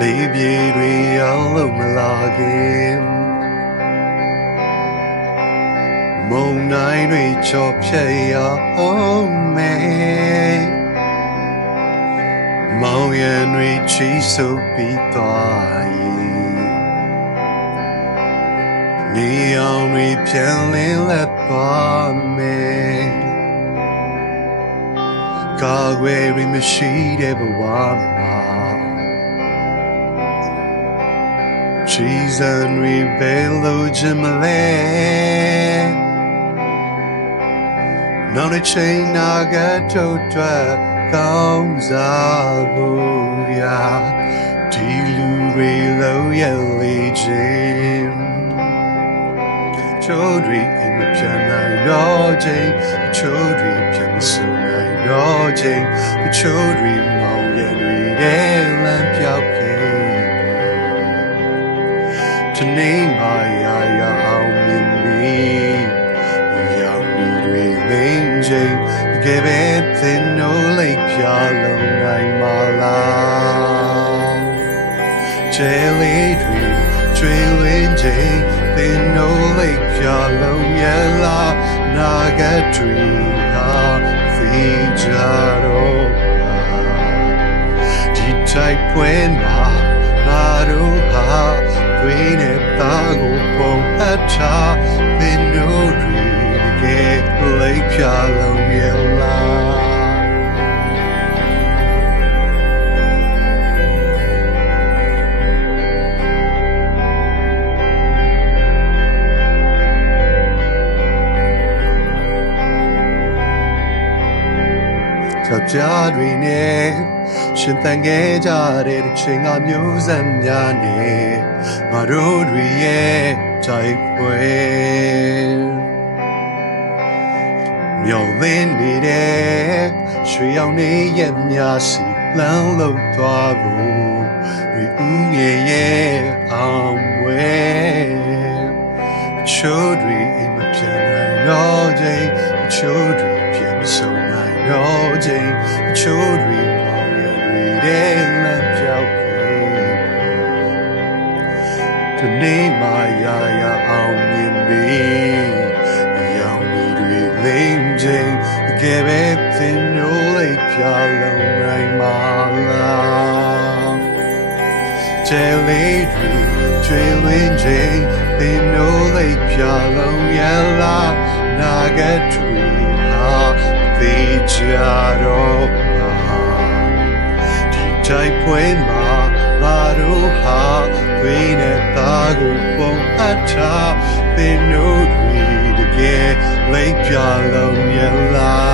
လေးပြေတွေရောက်လို့မလာခင်မုံနိုင်တွေချော်ဖြတ်ရအောင်မေမောင်ရန်တွေချီဆိုပြီးသွားရင်နေအောင်တွေပြန်လင်းလက်သွားမယ်ကာကွယ်ရမရှိတဲ့ဘဝမှာ Jesus rebel ခြင်းမလဲနောက်တစ်ချိန်နာကတို့တွေ့ကောင်းစားဖို့ရာဒီလူတွေလုံးရလေးခြင်း to name my ya ao min mi ya mi dwi ling jing give it thin no lake pya lo nai ma la jelly dwi trailing jing thin no lake pya lo ya la naga dwi ha fi ja ro di type when ယောက်ျားတွေနဲ့ရှင်တန်ခဲ့ကြတဲ့တစ်ချိန်ကမျိုးစံများနဲ့ငါတို့တွေရဲ့တိုက်ပွဲမြော်လင်းနေတဲ့ရွှေရောင်နေရဲ့များစီလမ်းလို့သွားဖို့ရီဦးငယ်ရဲ့အောင်ဝဲချိုး ချိန်ချိုးတွေမောင်ရတွေတဲ့လမ်းပြောက်ခဲ့ဒီနေ့မှရာရာအောင်မြင်ပြီရောင်မီတွေလိမ့်ချိန်ကဲပဲသင်တို့လေးပြလုံးနိုင်မလား Jelly tree, trailing jay, they know they pyalong yella, naga tree, ha, they jaro, di chai puen ma, laro ha, they ne tago pong acha, they know tree to get, they pyalong yella.